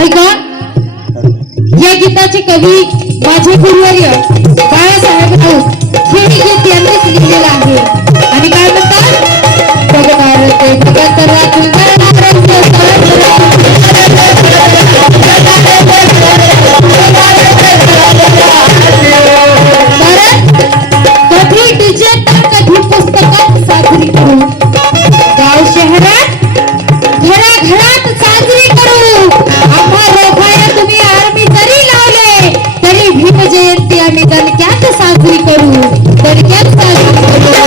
ऐका, या गीताचे कवी माझे गुरुवर्य बाळासाहेब राऊत हे गीत यांनीच लिहिलेलं आहे. आणि काय म्हणतात, बघणार ते बघत राहतील कधी डीजे तर कधी पुस्तकात साजरी करू, गाव शहरात घराघरात साजरी करू. आम्हा रोखाया तुम्ही आर्मी जरी लावले तरी भीम जयंती आम्ही दणक्यात साजरी करू, दणक्यात साजरी करू.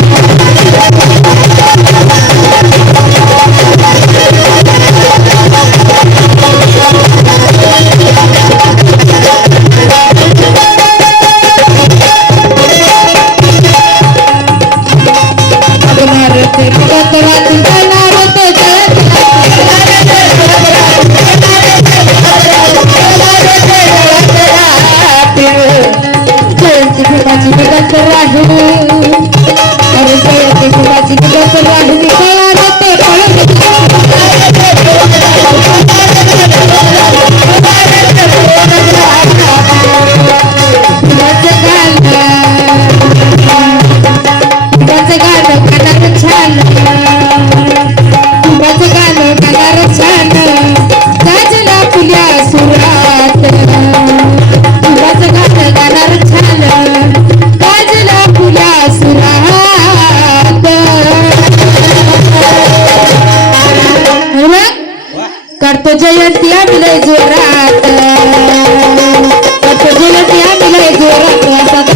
करतो जयंती आम्ही जोरात, करतो जयंती आम्ही जोरात.